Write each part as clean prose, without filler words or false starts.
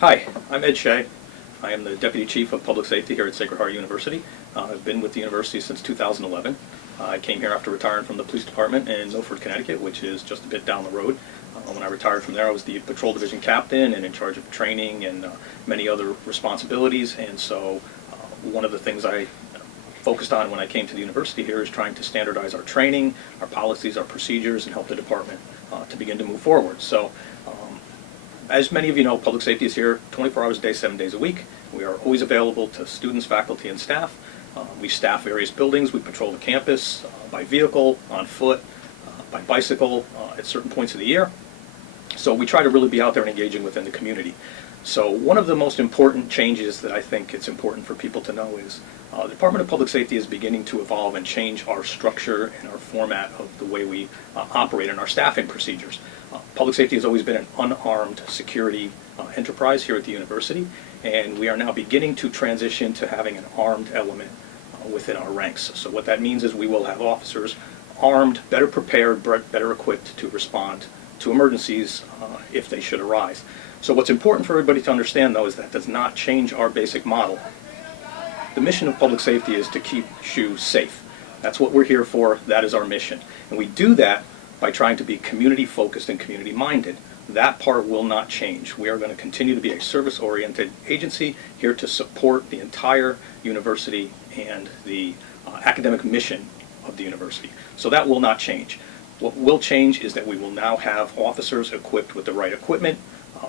Hi, I'm Ed Shea. I am the Deputy Chief of Public Safety here at Sacred Heart University. I've been with the university since 2011. I came here after retiring from the police department in Milford, Connecticut, which is just a bit down the road. When I retired from there, I was the patrol division captain and in charge of training and many other responsibilities. And so one of the things I focused on when I came to the university here is trying to standardize our training, our policies, our procedures, and help the department to begin to move forward. So as many of you know, public safety is here 24 hours a day, 7 days a week. We are always available to students, faculty, and staff. We staff various buildings. We patrol the campus by vehicle, on foot, by bicycle at certain points of the year. So we try to really be out there and engaging within the community. So one of the most important changes that I think it's important for people to know is the Department of Public Safety is beginning to evolve and change our structure and our format of the way we operate and our staffing procedures. Public safety has always been an unarmed security enterprise here at the university, and we are now beginning to transition to having an armed element within our ranks. So what that means is we will have officers armed, better prepared, better equipped to respond to emergencies if they should arise. So what's important for everybody to understand, though, is that does not change our basic model. The mission of public safety is to keep you safe. That's what we're here for. That is our mission. And we do that by trying to be community focused and community minded. That part will not change. We are going to continue to be a service oriented agency here to support the entire university and the academic mission of the university. So that will not change. What will change is that we will now have officers equipped with the right equipment,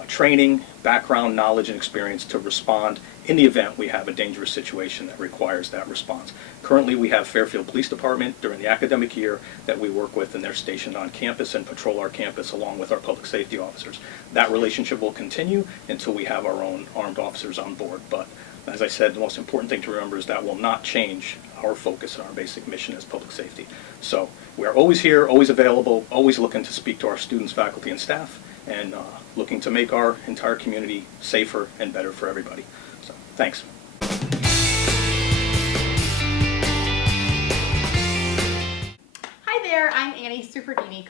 training, background, knowledge, and experience to respond in the event we have a dangerous situation that requires that response. Currently, we have Fairfield Police Department during the academic year that we work with, and they're stationed on campus and patrol our campus along with our public safety officers. That relationship will continue until we have our own armed officers on board. But as I said, the most important thing to remember is that will not change our focus and our basic mission as public safety. So we are always here, always available, always looking to speak to our students, faculty, and staff, and looking to make our entire community safer and better for everybody. So thanks. Hi there, I'm Annie Superdini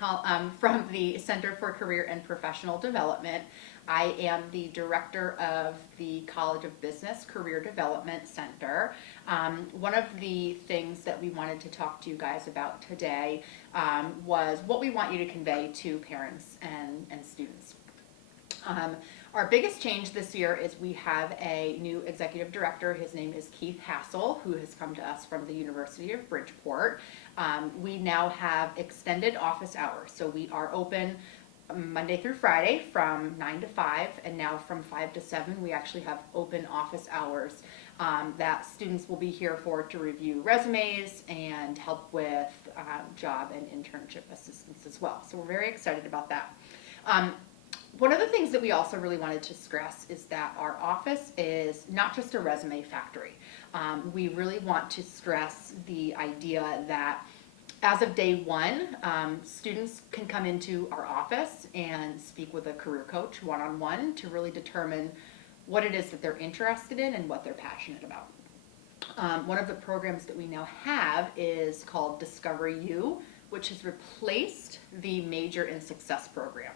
from the Center for Career and Professional Development. I am the director of the College of Business Career Development Center. One of the things that we wanted to talk to you guys about today was what we want you to convey to parents and students. Our biggest change this year is we have a new executive director. His name is Keith Hassel, who has come to us from the University of Bridgeport. We now have extended office hours, so we are open Monday through Friday from 9 to 5, and now from 5 to 7 we actually have open office hours that students will be here for to review resumes and help with job and internship assistance as well. So we're very excited about that. One of the things that we also really wanted to stress is that our office is not just a resume factory. We really want to stress the idea that as of day one, students can come into our office and speak with a career coach one-on-one to really determine what it is that they're interested in and what they're passionate about. One of the programs that we now have is called Discover You, which has replaced the Major in Success program.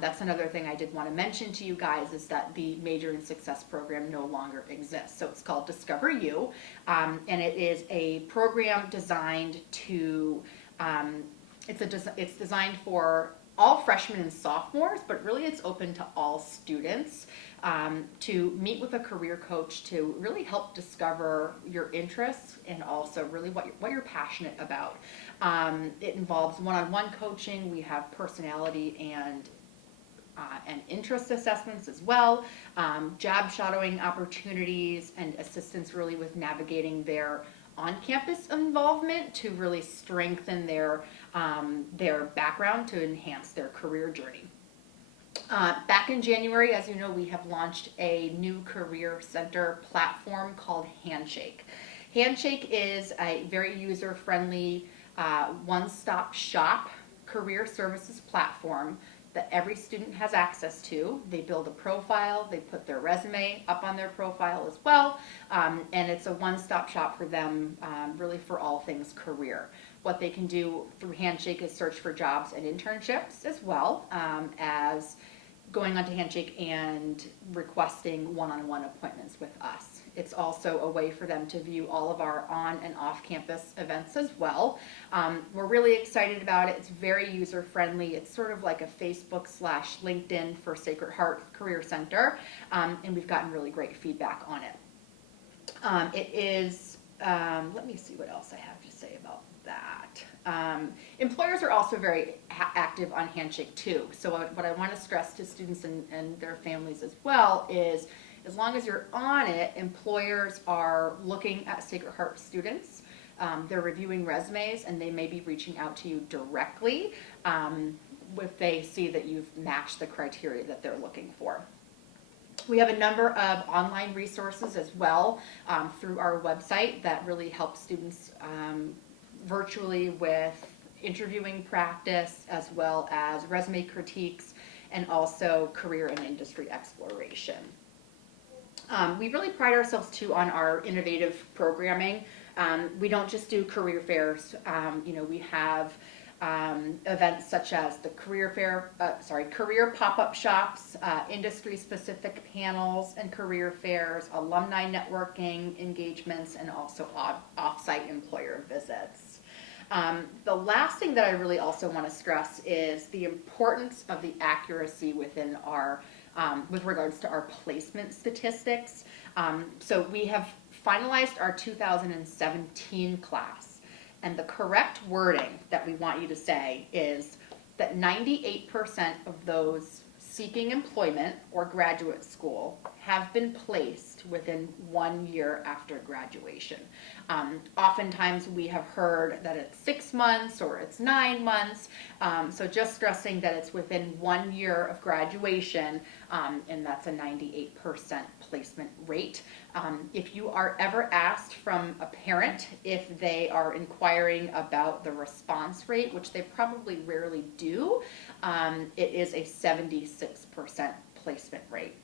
That's another thing I did want to mention to you guys is that the Major in Success program no longer exists. So it's called Discover You, and it is a program designed to, it's designed for all freshmen and sophomores, but really it's open to all students to meet with a career coach to really help discover your interests and also really what you're passionate about. It involves one-on-one coaching. We have personality and interest assessments as well, job shadowing opportunities, and assistance really with navigating their on-campus involvement to really strengthen their background to enhance their career journey. Back in January, as you know, we have launched a new career center platform called Handshake. Handshake is a very user-friendly, one-stop shop career services platform that every student has access to. They build a profile, they put their resume up on their profile as well, and it's a one-stop shop for them, really for all things career. What they can do through Handshake is search for jobs and internships as well as going onto Handshake and requesting one-on-one appointments with us. It's also a way for them to view all of our on and off-campus events as well. We're really excited about it. It's very user-friendly. It's sort of like a Facebook/LinkedIn for Sacred Heart Career Center, and we've gotten really great feedback on it. It is, let me see what else I have to say about that. Employers are also very active on Handshake too. So what I want to stress to students and their families as well is, as long as you're on it, employers are looking at Sacred Heart students. They're reviewing resumes, and they may be reaching out to you directly if they see that you've matched the criteria that they're looking for. We have a number of online resources as well through our website that really help students virtually with interviewing practice, as well as resume critiques, and also career and industry exploration. We really pride ourselves too on our innovative programming. We don't just do career fairs. We have events such as the career pop-up shops, industry-specific panels and career fairs, alumni networking engagements, and also off-site employer visits. The last thing that I really also want to stress is the importance of the accuracy within our with regards to our placement statistics. So we have finalized our 2017 class, and the correct wording that we want you to say is that 98% of those seeking employment or graduate school have been placed within 1 year after graduation. Oftentimes we have heard that it's 6 months or it's 9 months, so just stressing that it's within 1 year of graduation, and that's a 98% placement rate. If you are ever asked from a parent if they are inquiring about the response rate, which they probably rarely do, it is a 76% placement rate.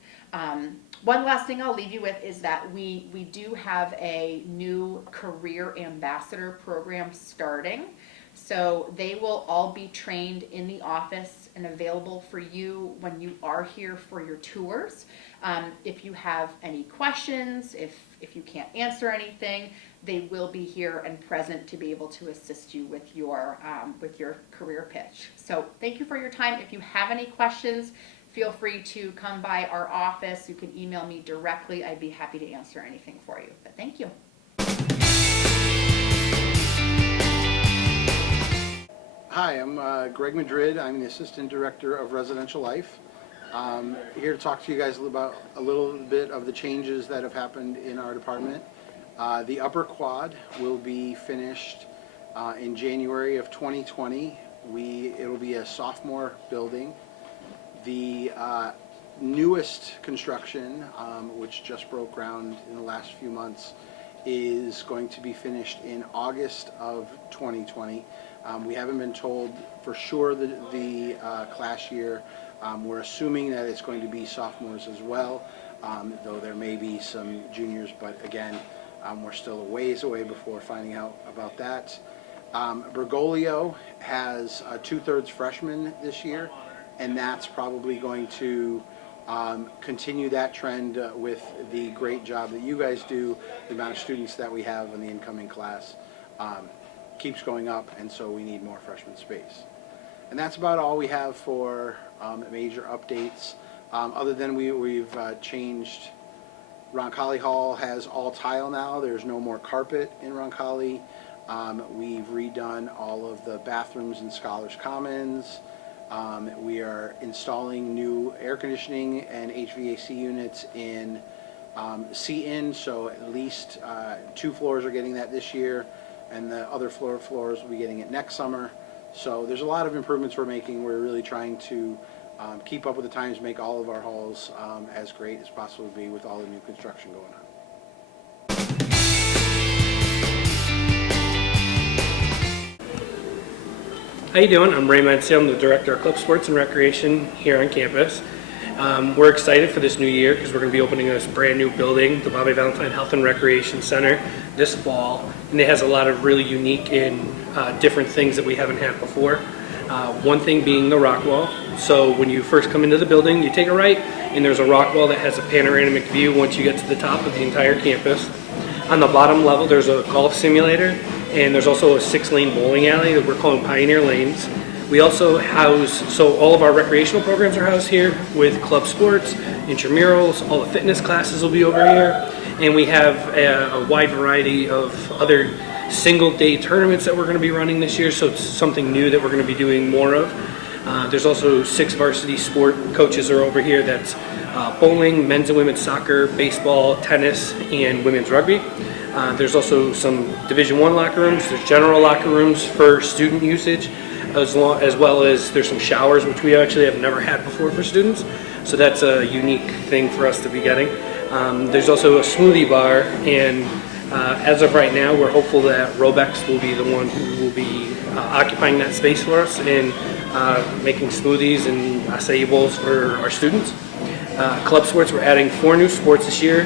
One last thing I'll leave you with is that we do have a new career ambassador program starting. So they will all be trained in the office and available for you when you are here for your tours. If you have any questions, if you can't answer anything, they will be here and present to be able to assist you with your career pitch. So thank you for your time. If you have any questions, feel free to come by our office. You can email me directly. I'd be happy to answer anything for you. But thank you. Hi, I'm Greg Madrid. I'm the Assistant Director of Residential Life. Here to talk to you guys about a little bit of the changes that have happened in our department. The upper quad will be finished in January of 2020. It'll be a sophomore building. The newest construction, which just broke ground in the last few months, is going to be finished in August of 2020. We haven't been told for sure the class year. We're assuming that it's going to be sophomores as well, though there may be some juniors, but again, we're still a ways away before finding out about that. Bergoglio has 2/3 freshmen this year, and that's probably going to continue that trend with the great job that you guys do. The amount of students that we have in the incoming class keeps going up, and so we need more freshman space. And that's about all we have for major updates, other than we've changed. Roncalli Hall has all tile now. There's no more carpet in Roncalli. We've redone all of the bathrooms in Scholars Commons. We are installing new air conditioning and HVAC units in Seton, so at least 2 floors are getting that this year, and the other floors will be getting it next summer. So there's a lot of improvements we're making. We're really trying to keep up with the times, make all of our halls as great as possible to be with all the new construction going on. How you doing? I'm Ray Mansell. I'm the Director of Club Sports and Recreation here on campus. We're excited for this new year because we're going to be opening this brand new building, the Bobby Valentine Health and Recreation Center, this fall. And it has a lot of really unique and different things that we haven't had before. One thing being the rock wall. So when you first come into the building, you take a right, and there's a rock wall that has a panoramic view once you get to the top of the entire campus. On the bottom level, there's a golf simulator, and there's also a 6-lane bowling alley that we're calling Pioneer Lanes. We also house, so all of our recreational programs are housed here with club sports, intramurals, all the fitness classes will be over here, and we have a wide variety of other single-day tournaments that we're going to be running this year, so it's something new that we're going to be doing more of. There's also 6 varsity sport coaches are over here. That's bowling, men's and women's soccer, baseball, tennis, and women's rugby. There's also some Division I locker rooms. There's general locker rooms for student usage, as well as there's some showers, which we actually have never had before for students. So that's a unique thing for us to be getting. There's also a smoothie bar, and as of right now, we're hopeful that Robex will be the one who will be occupying that space for us and making smoothies and acai bowls for our students. Club sports, we're adding 4 new sports this year,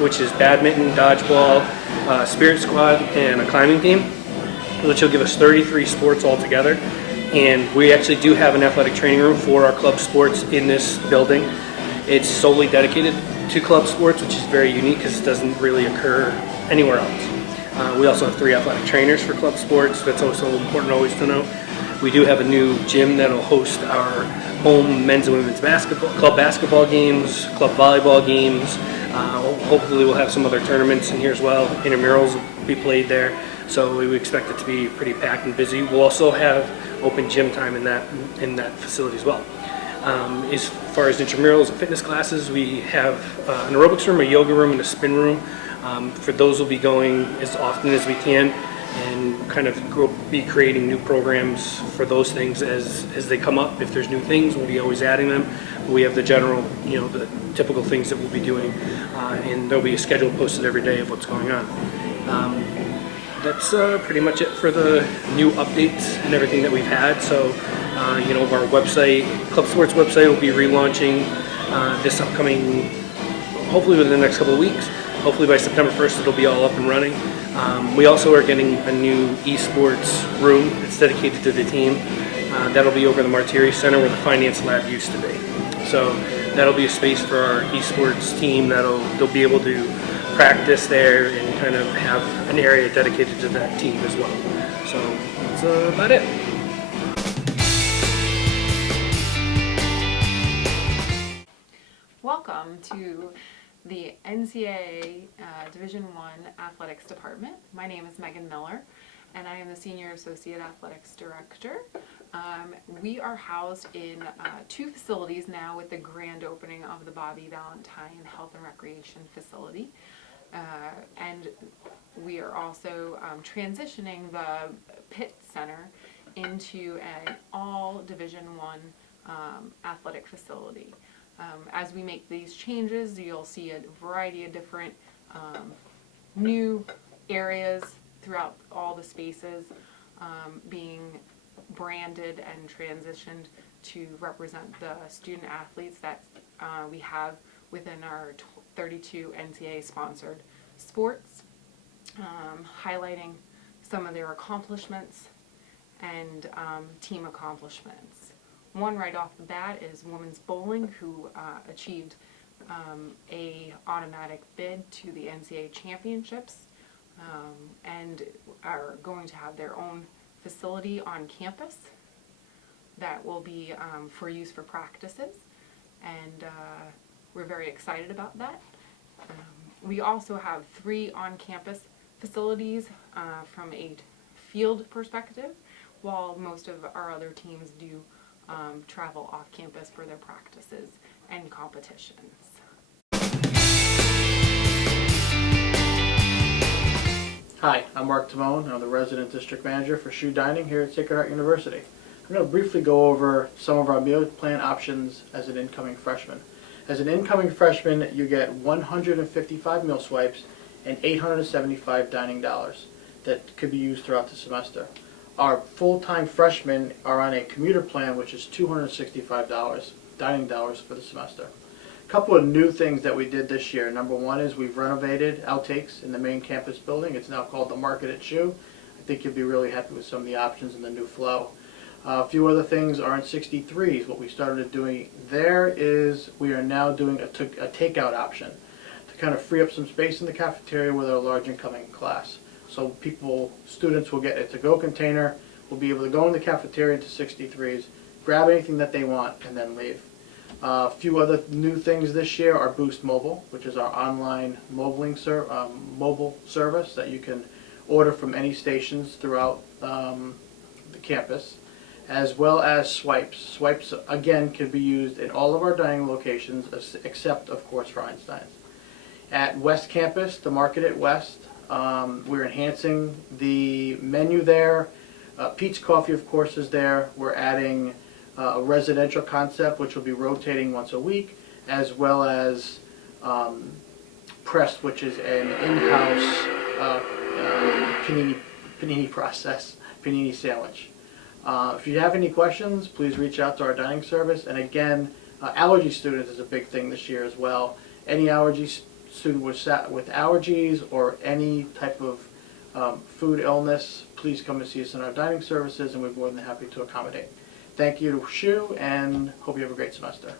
which is badminton, dodgeball, spirit squad, and a climbing team, which will give us 33 sports altogether. And we actually do have an athletic training room for our club sports in this building. It's solely dedicated to club sports, which is very unique because it doesn't really occur anywhere else. We also have 3 athletic trainers for club sports. That's also important always to know. We do have a new gym that'll host our home men's and women's club basketball games, club volleyball games. Hopefully we'll have some other tournaments in here as well. Intramurals will be played there. So we expect it to be pretty packed and busy. We'll also have open gym time in that facility as well. As far as intramurals and fitness classes, we have an aerobics room, a yoga room, and a spin room. For those, we'll be going as often as we can and kind of be creating new programs for those things as they come up. If there's new things, we'll be always adding them. We have the general, the typical things that we'll be doing, and there'll be a schedule posted every day of what's going on. That's pretty much it for the new updates and everything that we've had. So, our website, Club Sports website, will be relaunching this upcoming, hopefully within the next couple of weeks. Hopefully by September 1st, it'll be all up and running. We also are getting a new esports room that's dedicated to the team. That'll be over the Martiri Center where the finance lab used to be. So that'll be a space for our esports team they'll be able to practice there and kind of have an area dedicated to that team as well. So that's about it. Welcome to the NCAA Division I Athletics Department. My name is Megan Miller, and I am the Senior Associate Athletics Director. We are housed in 2 facilities now with the grand opening of the Bobby Valentine Health and Recreation Facility. And we are also transitioning the Pitt Center into an all Division I athletic facility. As we make these changes, you'll see a variety of different new areas throughout all the spaces being branded and transitioned to represent the student athletes that we have within our 32 NCAA-sponsored sports, highlighting some of their accomplishments and team accomplishments. One right off the bat is women's bowling, who achieved a automatic bid to the NCAA championships and are going to have their own facility on campus that will be for use for practices, and we're very excited about that. We also have 3 on-campus facilities from a field perspective, while most of our other teams do travel off campus for their practices and competitions. Hi, I'm Mark Timone. I'm the Resident District Manager for Shoe Dining here at Sacred Heart University. I'm going to briefly go over some of our meal plan options as an incoming freshman. As an incoming freshman, you get 155 meal swipes and $875 dining dollars that could be used throughout the semester. Our full-time freshmen are on a commuter plan, which is $265 dining dollars for the semester. A couple of new things that we did this year. Number one is we've renovated Outtakes in the main campus building. It's now called the Market at Shoe. I think you'll be really happy with some of the options and the new flow. A few other things are in 63s. What we started doing there is we are now doing a takeout option to kind of free up some space in the cafeteria with our large incoming class. So students will get a to-go container, will be able to go in the cafeteria into 63s, grab anything that they want, and then leave. A few other new things this year are Boost Mobile, which is our online mobile service that you can order from any stations throughout the campus, as well as Swipes. Swipes, again, can be used in all of our dining locations, except, of course, for Einstein's. At West Campus, the Market at West, we're enhancing the menu there. Pete's Coffee, of course, is there. We're adding a residential concept, which will be rotating once a week, as well as Pressed, which is an in-house panini process, panini sandwich. If you have any questions, please reach out to our dining service. And again, allergy students is a big thing this year as well. Any allergy student with allergies or any type of food illness, please come and see us in our dining services, and we're more than happy to accommodate. Thank you to SHU, and hope you have a great semester.